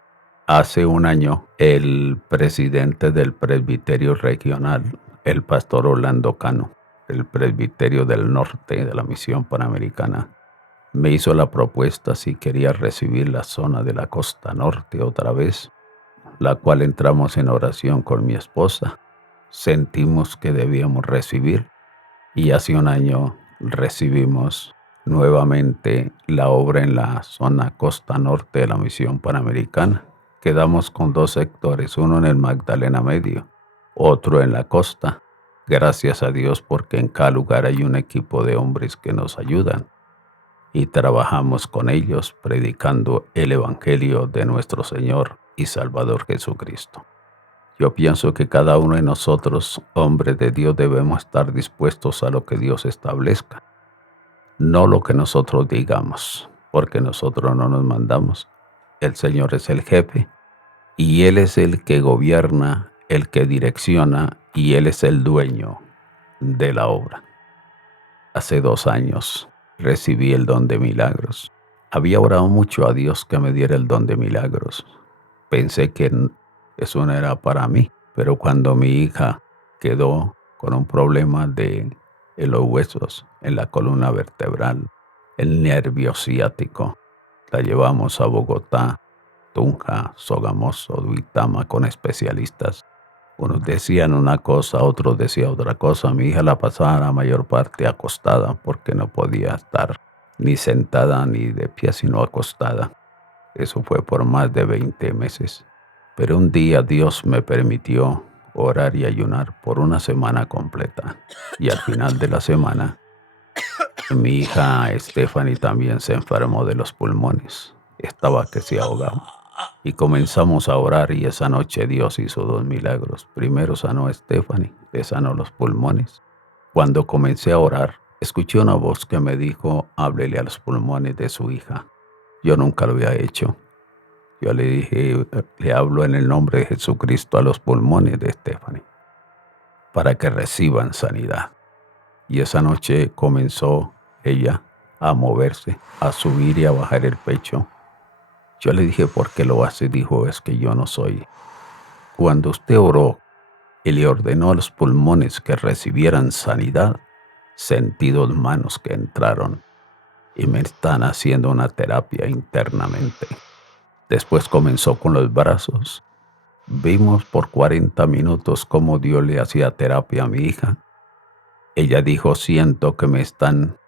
hace un año el presidente del presbiterio regional, el pastor Orlando Cano, el presbiterio del norte de la Misión Panamericana, me hizo la propuesta si quería recibir la zona de la costa norte otra vez, la cual entramos en oración con mi esposa. Sentimos que debíamos recibir y hace un año recibimos nuevamente la obra en la zona costa norte de la Misión Panamericana. Quedamos con 2 sectores, uno en el Magdalena Medio, otro en la costa. Gracias a Dios porque en cada lugar hay un equipo de hombres que nos ayudan y trabajamos con ellos predicando el Evangelio de nuestro Señor y Salvador Jesucristo. Yo pienso que cada uno de nosotros, hombres de Dios, debemos estar dispuestos a lo que Dios establezca, no lo que nosotros digamos, porque nosotros no nos mandamos. El Señor es el jefe y Él es el que gobierna, el que direcciona y Él es el dueño de la obra. Hace 2 años recibí el don de milagros. Había orado mucho a Dios que me diera el don de milagros. Pensé que eso no era para mí, pero cuando mi hija quedó con un problema en los huesos, en la columna vertebral, el nervio ciático, la llevamos a Bogotá, Tunja, Sogamoso, Duitama con especialistas. Unos decían una cosa, otros decían otra cosa. Mi hija la pasaba la mayor parte acostada porque no podía estar ni sentada ni de pie, sino acostada. Eso fue por más de 20 meses. Pero un día Dios me permitió orar y ayunar por una semana completa. Y al final de la semana, mi hija Stephanie también se enfermó de los pulmones. Estaba que se ahogaba. Y comenzamos a orar y esa noche Dios hizo 2 milagros. Primero sanó a Stephanie, le sanó los pulmones. Cuando comencé a orar, escuché una voz que me dijo, háblele a los pulmones de su hija. Yo nunca lo había hecho. Yo le dije, le hablo en el nombre de Jesucristo a los pulmones de Stephanie para que reciban sanidad. Y esa noche comenzó ella a moverse, a subir y a bajar el pecho. Yo le dije, ¿por qué lo hace? Dijo, es que yo no soy. Cuando usted oró y le ordenó a los pulmones que recibieran sanidad, sentí 2 manos que entraron y me están haciendo una terapia internamente. Después comenzó con los brazos. Vimos por 40 minutos cómo Dios le hacía terapia a mi hija. Ella dijo, siento que me están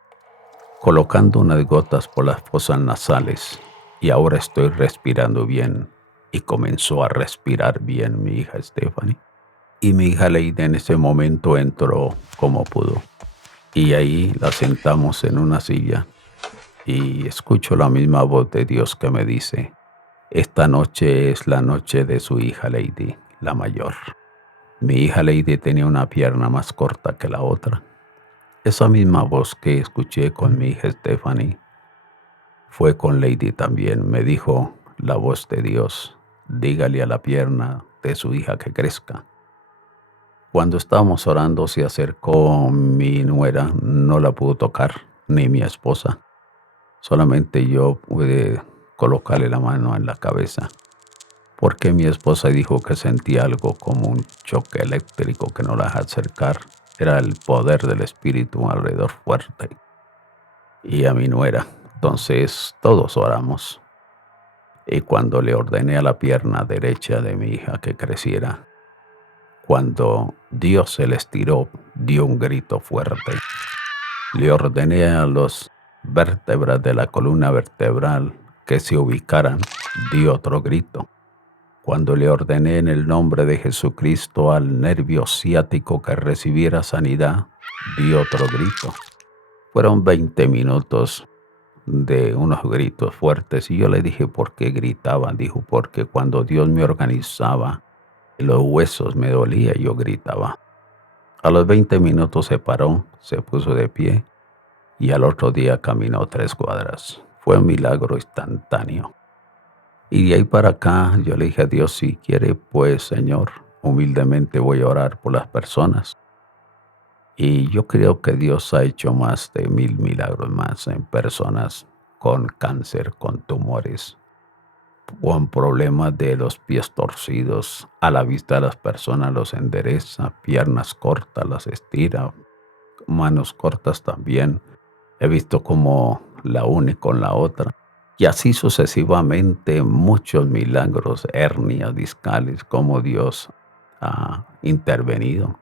colocando unas gotas por las fosas nasales y ahora estoy respirando bien. Y comenzó a respirar bien mi hija Stephanie. Y mi hija Leida en ese momento entró como pudo. Y ahí la sentamos en una silla y escucho la misma voz de Dios que me dice, esta noche es la noche de su hija Lady, la mayor. Mi hija Lady tenía una pierna más corta que la otra. Esa misma voz que escuché con mi hija Stephanie fue con Lady también. Me dijo, la voz de Dios. Dígale a la pierna de su hija que crezca. Cuando estábamos orando se acercó mi nuera, no la pudo tocar, ni mi esposa. Solamente yo pude colocarle la mano en la cabeza, porque mi esposa dijo que sentía algo como un choque eléctrico que no la deja acercar. Era el poder del espíritu alrededor fuerte. Y a mi nuera. Entonces todos oramos. Y cuando le ordené a la pierna derecha de mi hija que creciera, cuando Dios se le estiró, dio un grito fuerte. Le ordené a los vértebras de la columna vertebral que se ubicaran, dio otro grito. Cuando le ordené en el nombre de Jesucristo al nervio ciático que recibiera sanidad, dio otro grito. Fueron 20 minutos de unos gritos fuertes y yo le dije por qué gritaban. Dijo, porque cuando Dios me organizaba, los huesos me dolía y yo gritaba. A los 20 minutos se paró, se puso de pie y al otro día caminó 3 cuadras. Fue un milagro instantáneo. Y de ahí para acá yo le dije a Dios, si quiere, pues Señor, humildemente voy a orar por las personas. Y yo creo que Dios ha hecho más de 1000 milagros más en personas con cáncer, con tumores, con problemas de los pies torcidos. A la vista de las personas los endereza, piernas cortas las estira, manos cortas también. He visto cómo la une con la otra. Y así sucesivamente muchos milagros, hernias discales, como Dios ha intervenido.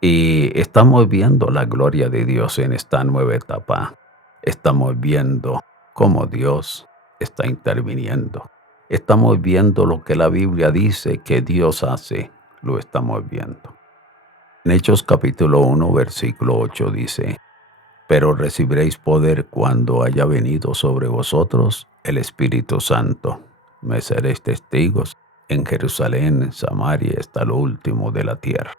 Y estamos viendo la gloria de Dios en esta nueva etapa. Estamos viendo cómo Dios está interviniendo. Estamos viendo lo que la Biblia dice que Dios hace. Lo estamos viendo. En Hechos capítulo 1, versículo 8 dice, pero recibiréis poder cuando haya venido sobre vosotros el Espíritu Santo. Me seréis testigos en Jerusalén, en Samaria, hasta lo último de la tierra.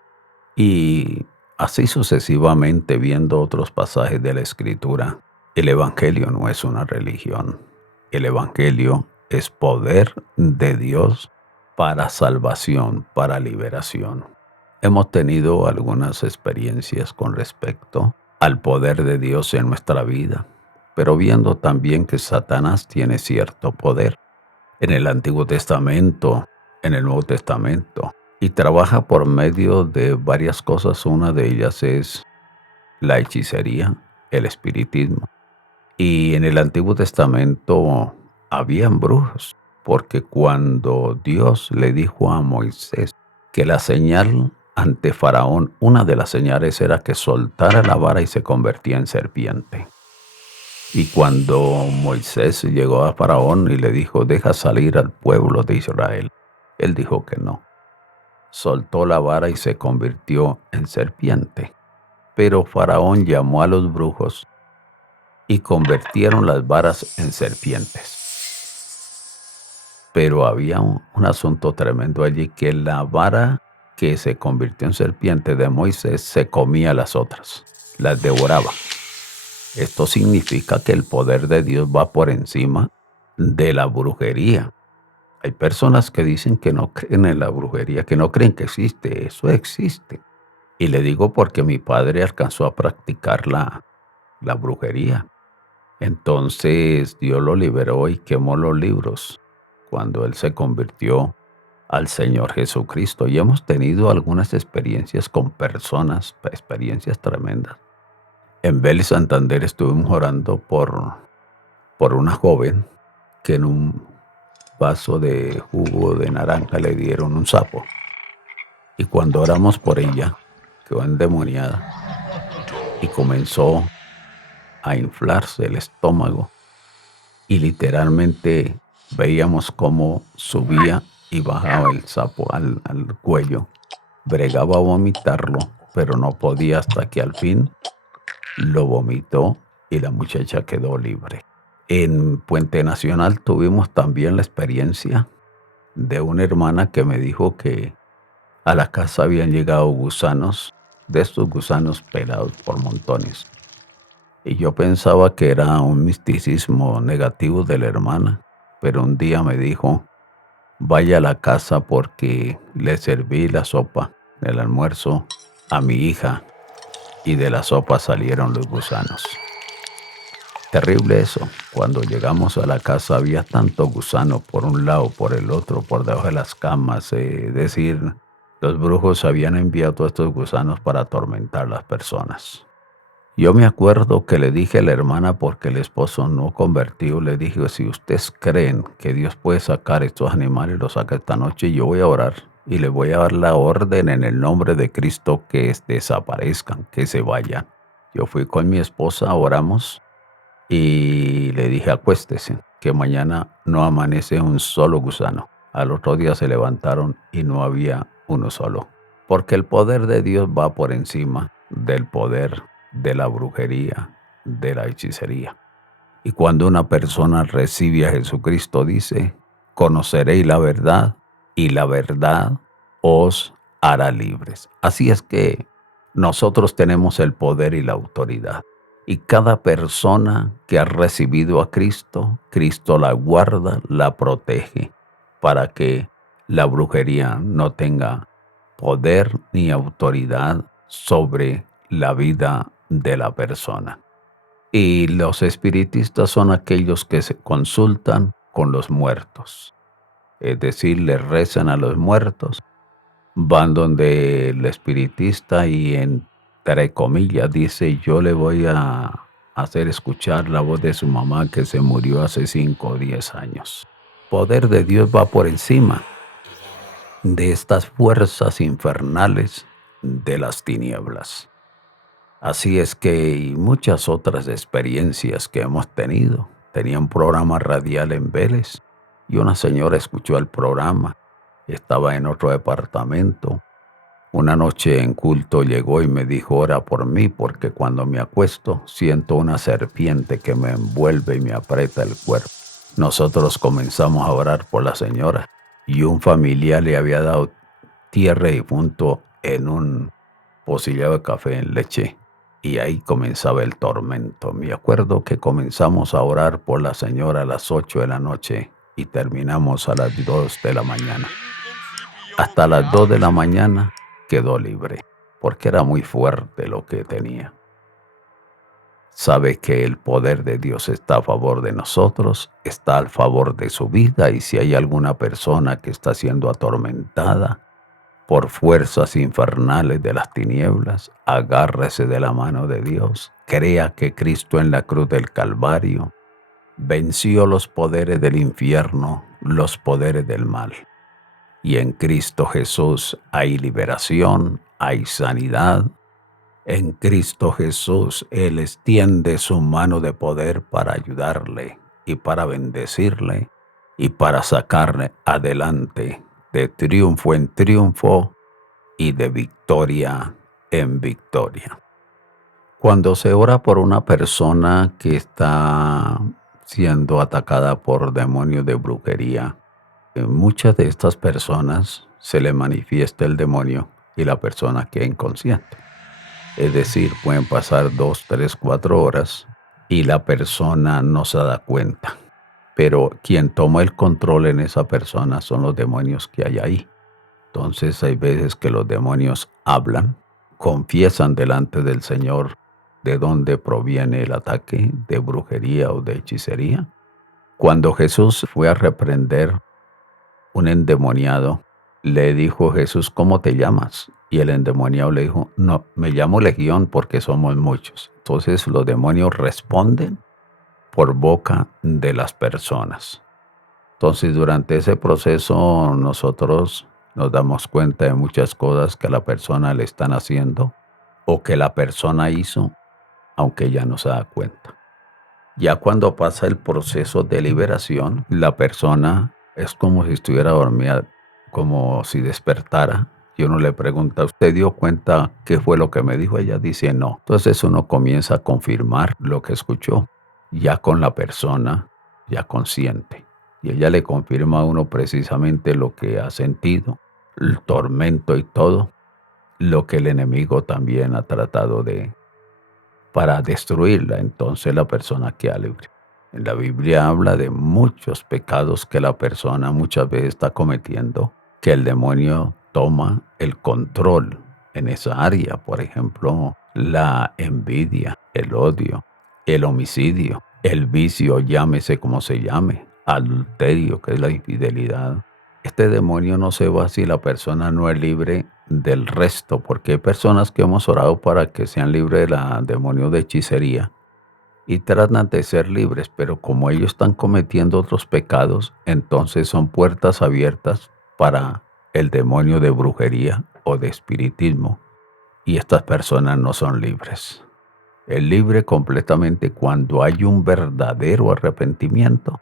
Y así sucesivamente viendo otros pasajes de la Escritura. El Evangelio no es una religión. El Evangelio es poder de Dios para salvación, para liberación. Hemos tenido algunas experiencias con respecto al poder de Dios en nuestra vida, pero viendo también que Satanás tiene cierto poder en el Antiguo Testamento, en el Nuevo Testamento, y trabaja por medio de varias cosas. Una de ellas es la hechicería, el espiritismo. Y en el Antiguo Testamento habían brujos, porque cuando Dios le dijo a Moisés que la señal ante Faraón, una de las señales era que soltara la vara y se convertía en serpiente. Y cuando Moisés llegó a Faraón y le dijo, deja salir al pueblo de Israel, él dijo que no. Soltó la vara y se convirtió en serpiente. Pero Faraón llamó a los brujos y convirtieron las varas en serpientes. Pero había un asunto tremendo allí, que la vara que se convirtió en serpiente de Moisés se comía las otras, las devoraba. Esto significa que el poder de Dios va por encima de la brujería. Hay personas que dicen que no creen en la brujería, que no creen que existe. Eso existe. Y le digo porque mi padre alcanzó a practicar la brujería. Entonces Dios lo liberó y quemó los libros cuando él se convirtió al Señor Jesucristo. Y hemos tenido algunas experiencias con personas, experiencias tremendas. En Vélez, Santander, estuvimos orando por una joven que en un vaso de jugo de naranja le dieron un sapo. Y cuando oramos por ella, quedó endemoniada y comenzó a inflarse el estómago. Y literalmente veíamos cómo subía y bajaba el sapo al cuello. Bregaba a vomitarlo, pero no podía, hasta que al fin lo vomitó y la muchacha quedó libre. En Puente Nacional tuvimos también la experiencia de una hermana que me dijo que a la casa habían llegado gusanos, de estos gusanos pelados por montones. Y yo pensaba que era un misticismo negativo de la hermana. pero un día me dijo, vaya a la casa porque le serví la sopa, el almuerzo, a mi hija y de la sopa salieron los gusanos. Terrible eso. Cuando llegamos a la casa había tanto gusano por un lado, por el otro, por debajo de las camas. Es decir, los brujos habían enviado todos estos gusanos para atormentar a las personas. Yo me acuerdo que le dije a la hermana, porque el esposo no convertido, le dije, si ustedes creen que Dios puede sacar estos animales, los saca esta noche, yo voy a orar y les voy a dar la orden en el nombre de Cristo que desaparezcan, que se vayan. Yo fui con mi esposa, oramos y le dije, acuéstese, que mañana no amanece un solo gusano. Al otro día se levantaron y no había uno solo. Porque el poder de Dios va por encima del poder de la brujería, de la hechicería. Y cuando una persona recibe a Jesucristo, dice, conoceréis la verdad y la verdad os hará libres. Así es que nosotros tenemos el poder y la autoridad. Y cada persona que ha recibido a Cristo, Cristo la guarda, la protege, para que la brujería no tenga poder ni autoridad sobre la vida de la persona. Y los espiritistas son aquellos que se consultan con los muertos, es decir, le rezan a los muertos, van donde el espiritista y entre comillas dice, yo le voy a hacer escuchar la voz de su mamá que se murió hace 5 o 10 años. Poder de Dios va por encima de estas fuerzas infernales de las tinieblas. Así es que y muchas otras experiencias que hemos tenido. Tenía un programa radial en Vélez y una señora escuchó el programa. Estaba en otro departamento. Una noche en culto llegó y me dijo, ora por mí porque cuando me acuesto siento una serpiente que me envuelve y me aprieta el cuerpo. Nosotros comenzamos a orar por la señora y un familiar le había dado tierra y punto en un pocillado de café en leche. Y ahí comenzaba el tormento. Me acuerdo que comenzamos a orar por la señora a las 8 de la noche y terminamos a las 2 de la mañana. Hasta las 2 de la mañana quedó libre, porque era muy fuerte lo que tenía. Sabe que el poder de Dios está a favor de nosotros, está a favor de su vida, y si hay alguna persona que está siendo atormentada por fuerzas infernales de las tinieblas, agárrese de la mano de Dios. Crea que Cristo en la cruz del Calvario venció los poderes del infierno, los poderes del mal. Y en Cristo Jesús hay liberación, hay sanidad. En Cristo Jesús Él extiende su mano de poder para ayudarle y para bendecirle y para sacarle adelante de triunfo en triunfo y de victoria en victoria. Cuando se ora por una persona que está siendo atacada por demonios de brujería, muchas de estas personas se le manifiesta el demonio y la persona queda inconsciente. Es decir, pueden pasar 2, 3, 4 horas y la persona no se da cuenta. Pero quien toma el control en esa persona son los demonios que hay ahí. Entonces hay veces que los demonios hablan, confiesan delante del Señor de dónde proviene el ataque de brujería o de hechicería. Cuando Jesús fue a reprender un endemoniado, le dijo Jesús, ¿cómo te llamas? Y el endemoniado le dijo, no, me llamo Legión porque somos muchos. Entonces los demonios responden por boca de las personas. Entonces durante ese proceso nosotros nos damos cuenta de muchas cosas que a la persona le están haciendo o que la persona hizo, aunque ella no se da cuenta. Ya cuando pasa el proceso de liberación, la persona es como si estuviera dormida, como si despertara. Y uno le pregunta, ¿usted dio cuenta qué fue lo que me dijo? Ella dice no. Entonces uno comienza a confirmar lo que escuchó, ya con la persona, ya consciente. Y ella le confirma a uno precisamente lo que ha sentido, el tormento y todo, lo que el enemigo también ha tratado de para destruirla. Entonces la persona queda libre. En la Biblia habla de muchos pecados que la persona muchas veces está cometiendo, que el demonio toma el control en esa área. Por ejemplo, la envidia, el odio, el homicidio, el vicio, llámese como se llame, adulterio, que es la infidelidad. Este demonio no se va si la persona no es libre del resto, porque hay personas que hemos orado para que sean libres del demonio de hechicería y tratan de ser libres, pero como ellos están cometiendo otros pecados, entonces son puertas abiertas para el demonio de brujería o de espiritismo, y estas personas no son libres. Es libre completamente cuando hay un verdadero arrepentimiento.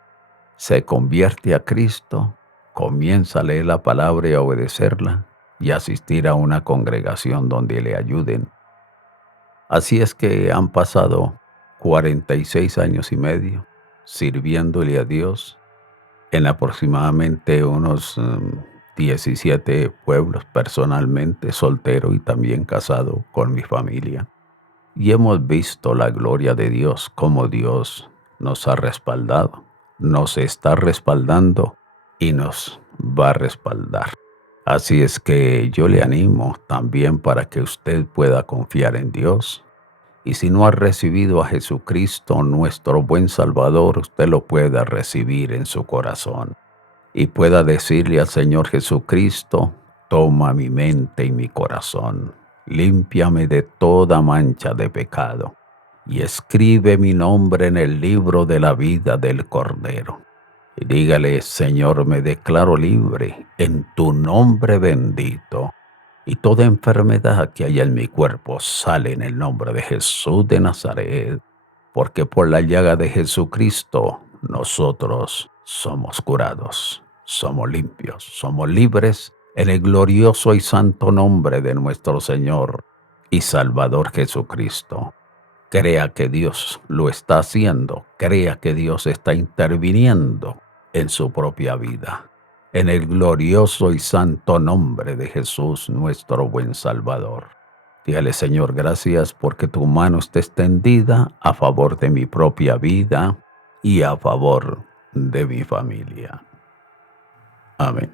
Se convierte a Cristo, comienza a leer la palabra y a obedecerla y asistir a una congregación donde le ayuden. Así es que han pasado 46 años y medio sirviéndole a Dios en aproximadamente unos 17 pueblos, personalmente soltero y también casado con mi familia. Y hemos visto la gloria de Dios, cómo Dios nos ha respaldado, nos está respaldando y nos va a respaldar. Así es que yo le animo también para que usted pueda confiar en Dios. Y si no ha recibido a Jesucristo, nuestro buen Salvador, usted lo pueda recibir en su corazón y pueda decirle al Señor Jesucristo: toma mi mente y mi corazón, límpiame de toda mancha de pecado y escribe mi nombre en el libro de la vida del Cordero. Y dígale: Señor, me declaro libre en tu nombre bendito, y toda enfermedad que haya en mi cuerpo sale en el nombre de Jesús de Nazaret, porque por la llaga de Jesucristo nosotros somos curados, somos limpios, somos libres en el glorioso y santo nombre de nuestro Señor y Salvador Jesucristo. Crea que Dios lo está haciendo, crea que Dios está interviniendo en su propia vida, en el glorioso y santo nombre de Jesús, nuestro buen Salvador. Dígale: Señor, gracias porque tu mano está extendida a favor de mi propia vida y a favor de mi familia. Amén.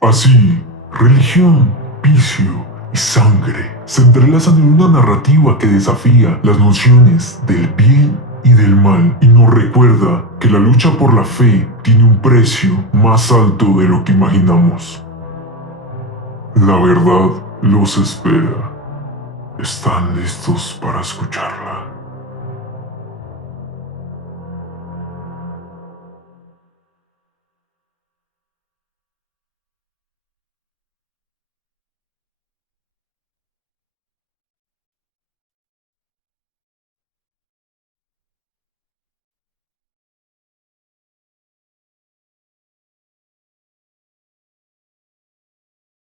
Así, religión, vicio y sangre se entrelazan en una narrativa que desafía las nociones del bien y del mal y nos recuerda que la lucha por la fe tiene un precio más alto de lo que imaginamos. La verdad los espera. ¿Están listos para escucharla?